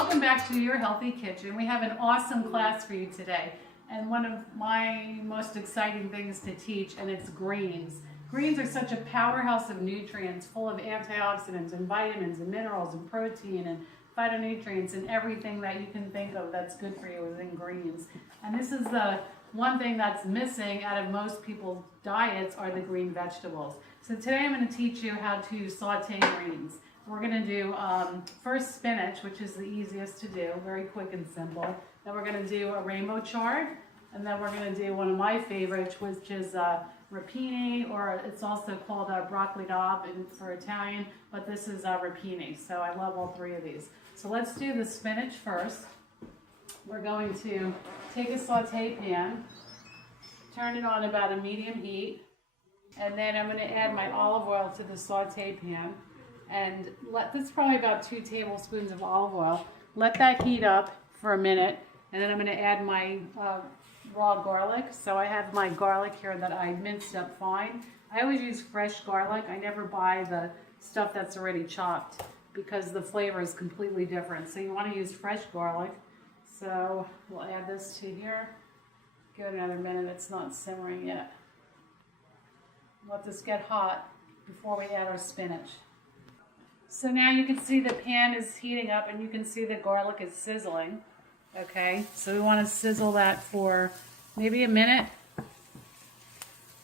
welcome back to Your Healthy Kitchen. We have an awesome class for you today, and one of my most exciting things to teach, and it's greens. Greens are such a powerhouse of nutrients, full of antioxidants and vitamins and minerals and protein and phytonutrients, and everything that you can think of that's good for you is in greens. And this is the one thing that's missing out of most people's diets are the green vegetables. So today I'm going to teach you how to saute greens. We're going to do first spinach, which is the easiest to do, very quick and simple. Then we're going to do a rainbow chard, and then we're going to do one of my favorites, which is rapini, or it's also called broccoli daub for Italian, but this is rapini. So I love all three of these. So let's do the spinach first. We're going to take a saute pan, turn it on about a medium heat, and then I'm going to add my olive oil to the saute pan. And this is probably about 2 tablespoons of olive oil. Let that heat up for a minute, and then I'm going to add my raw garlic. So I have my garlic here that I minced up fine. I always use fresh garlic. I never buy the stuff that's already chopped because the flavor is completely different. So you want to use fresh garlic. So we'll add this to here. Give it another minute. It's not simmering yet. Let this get hot before we add our spinach. So now you can see the pan is heating up and you can see the garlic is sizzling. Okay, so we want to sizzle that for maybe a minute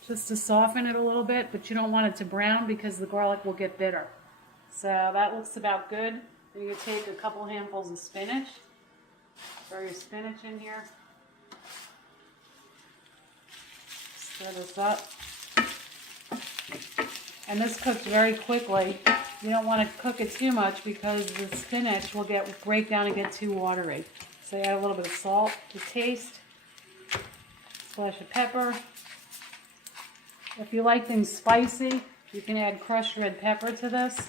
just to soften it a little bit, but you don't want it to brown because the garlic will get bitter. So that looks about good. Then you take a couple handfuls of spinach. Throw your spinach in here. Stir this up. And this cooks very quickly. You don't want to cook it too much because the spinach will break down and get too watery. So you add a little bit of salt to taste, splash of pepper. If you like things spicy, you can add crushed red pepper to this,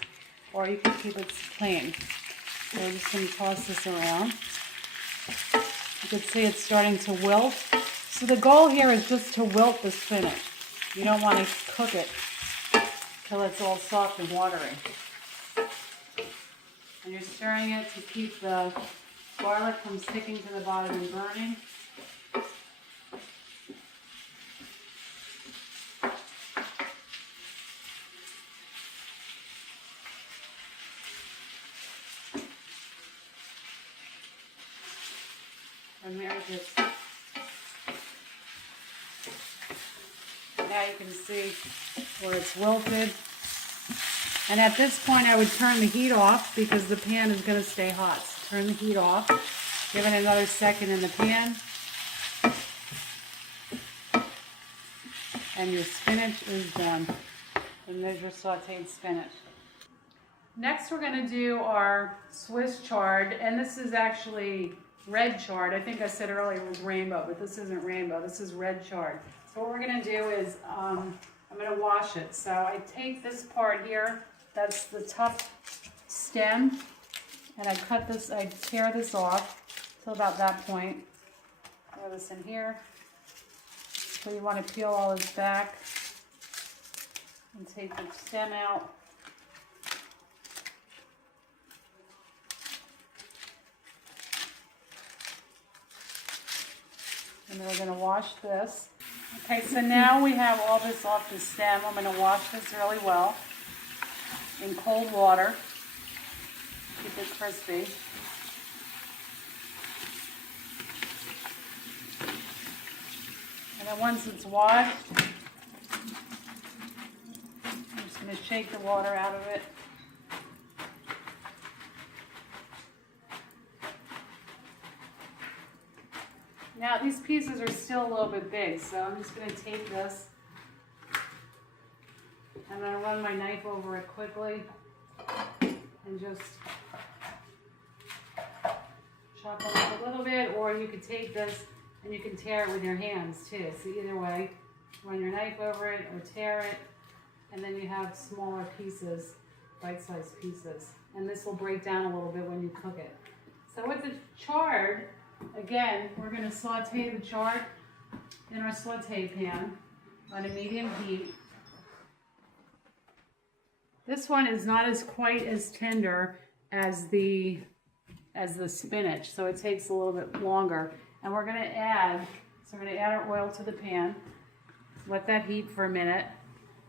or you can keep it plain. So we're just going to toss this around. You can see it's starting to wilt. So the goal here is just to wilt the spinach. You don't want to cook it until it's all soft and watery. And you're stirring it to keep the garlic from sticking to the bottom and burning. And there it is. Now you can see where it's wilted. And at this point I would turn the heat off because the pan is going to stay hot. So turn the heat off. Give it another second in the pan. And your spinach is done. And there's your sauteed spinach. Next we're going to do our Swiss chard. And this is actually red chard. I think I said earlier it was rainbow, but this isn't rainbow. This is red chard. So what we're going to do is I'm going to wash it. So I take this part here, that's the tough stem, and I tear this off till about that point. Throw this in here. So you want to peel all this back and take the stem out. And then we're going to wash this. Okay, so now we have all this off the stem. I'm going to wash this really well in cold water. Keep it crispy. And then once it's washed, I'm just going to shake the water out of it. Now these pieces are still a little bit big, so I'm just going to take this. I'm going to run my knife over it quickly and just chop it up a little bit, or you could take this and you can tear it with your hands too. So either way, run your knife over it or tear it, and then you have smaller pieces, bite-sized pieces. And this will break down a little bit when you cook it. So with the chard, again, we're going to saute the chard in our saute pan on a medium heat. This one is not quite as tender as the as the spinach, so it takes a little bit longer. And we're gonna add our oil to the pan, let that heat for a minute.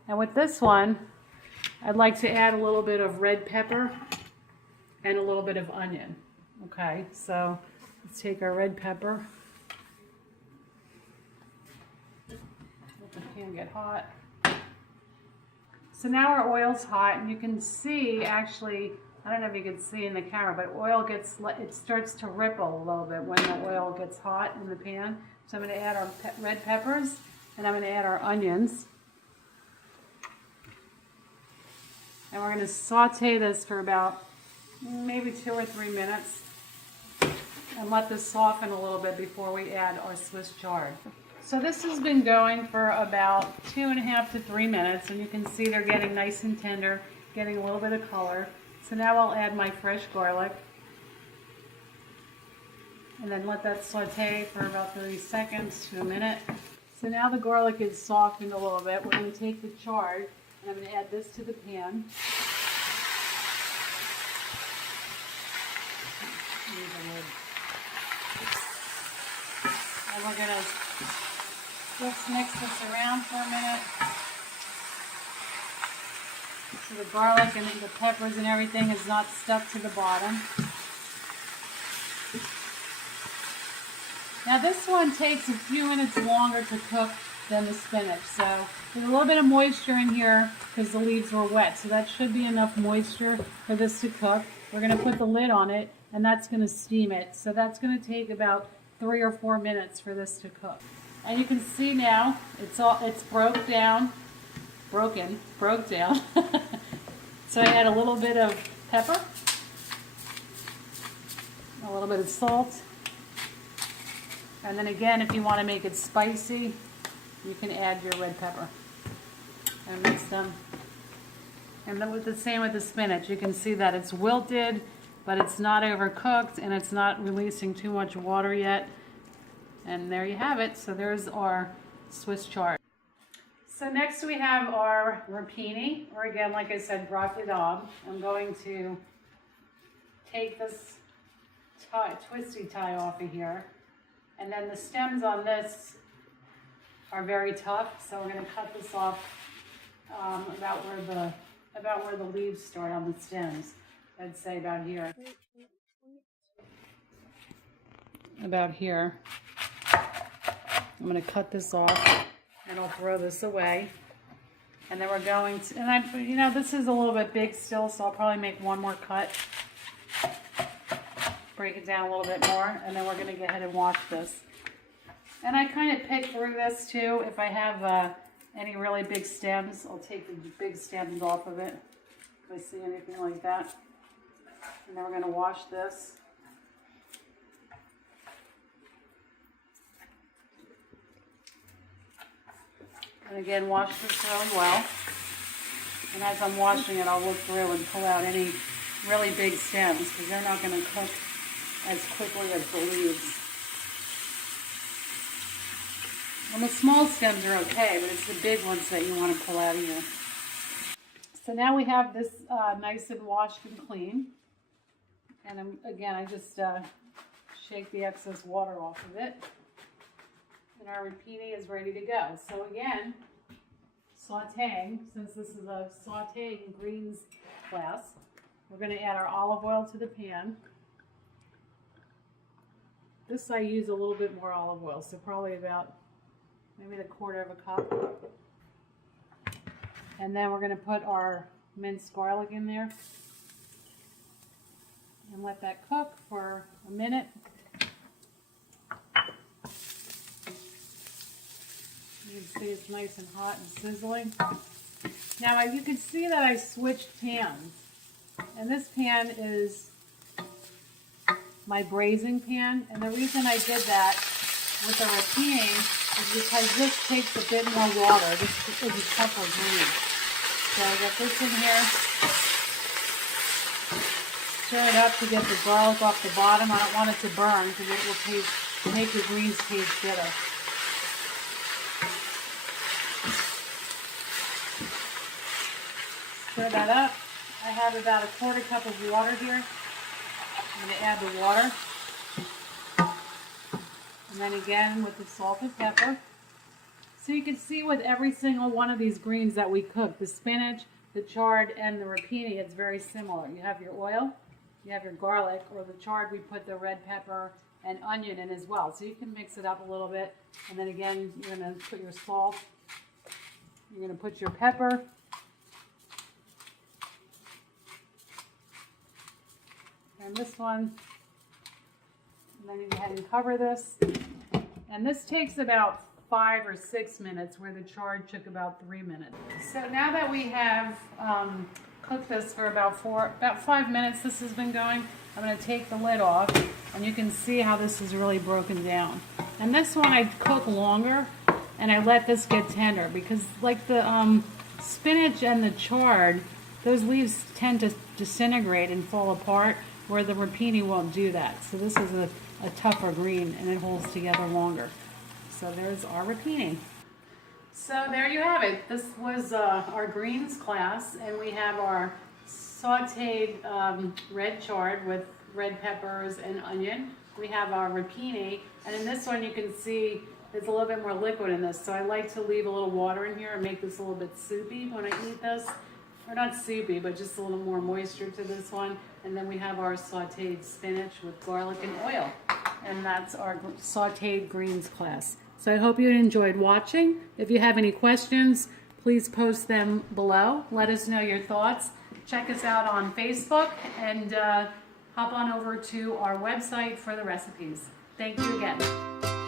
And with this one, I'd like to add a little bit of red pepper and a little bit of onion. Okay, so let's take our red pepper. Let the pan get hot. So now our oil's hot, and you can see, actually, I don't know if you can see in the camera, but oil it starts to ripple a little bit when the oil gets hot in the pan. So I'm going to add our red peppers, and I'm going to add our onions. And we're going to saute this for about maybe 2 or 3 minutes and let this soften a little bit before we add our Swiss chard. So this has been going for about 2.5 to 3 minutes, and you can see they're getting nice and tender, getting a little bit of color. So now I'll add my fresh garlic and then let that saute for about 30 seconds to a minute. So now the garlic is softened a little bit. We're going to take the chard and I'm going to add this to the pan. And we're going to just mix this around for a minute. So the garlic and the peppers and everything is not stuck to the bottom. Now this one takes a few minutes longer to cook than the spinach. So there's a little bit of moisture in here because the leaves were wet. So that should be enough moisture for this to cook. We're going to put the lid on it and that's going to steam it. So that's going to take about 3 or 4 minutes for this to cook. And you can see now it's broke down. So I add a little bit of pepper, a little bit of salt, and then again, if you want to make it spicy, you can add your red pepper and mix them. And then with the same with the spinach, you can see that it's wilted, but it's not overcooked and it's not releasing too much water yet. And there you have it. So there's our Swiss chard. So next we have our rapini, or again, like I said, broccoli dog. I'm going to take this twisty tie off of here. And then the stems on this are very tough, so we're going to cut this off about where the leaves start on the stems. I'd say about here. About here. I'm going to cut this off. And I'll throw this away. And then we're going to, and this is a little bit big still, so I'll probably make one more cut. Break it down a little bit more, and then we're going to go ahead and wash this. And I kind of pick through this too. If I have any really big stems, I'll take the big stems off of it. If I see anything like that. And then we're going to wash this. And again, wash this really well. And as I'm washing it, I'll look through and pull out any really big stems because they're not going to cook as quickly as the leaves. And the small stems are okay, but it's the big ones that you want to pull out of here. So now we have this nice and washed and clean. And again, I just shake the excess water off of it. And our rapini is ready to go. So again, sauteing, since this is a sauteing greens class, we're going to add our olive oil to the pan. This I use a little bit more olive oil, so probably about maybe 1/4 cup. And then we're going to put our minced garlic in there and let that cook for a minute. You can see it's nice and hot and sizzling. Now you can see that I switched pans. And this pan is my braising pan. And the reason I did that with the rapini is because this takes a bit more water. This is a tougher grease. So I got this in here. Stir it up to get the garlic off the bottom. I don't want it to burn because it will make the greens taste bitter. Stir that up. I have about 1/4 cup of water here. I'm going to add the water. And then again with the salt and pepper. So you can see with every single one of these greens that we cook, the spinach, the chard, and the rapini, it's very similar. You have your oil, you have your garlic, or the chard, we put the red pepper and onion in as well. So you can mix it up a little bit. And then again, you're going to put your salt. You're going to put your pepper. And this one. And then you go ahead and cover this. And this takes about 5 or 6 minutes, where the chard took about 3 minutes. So now that we have cooked this for about 5 minutes, this has been going, I'm going to take the lid off, and you can see how this is really broken down. And this one I cook longer, and I let this get tender, because like the spinach and the chard, those leaves tend to disintegrate and fall apart, where the rapini won't do that. So this is a tougher green, and it holds together longer. So there's our rapini. So there you have it. This was our greens class, and we have our sauteed red chard with red peppers and onion. We have our rapini, and in this one you can see there's a little bit more liquid in this, so I like to leave a little water in here and make this a little bit soupy when I eat this. Or not soupy, but just a little more moisture to this one. And then we have our sauteed spinach with garlic and oil. And that's our sauteed greens class. So I hope you enjoyed watching. If you have any questions, please post them below. Let us know your thoughts. Check us out on Facebook, and hop on over to our website for the recipes. Thank you again.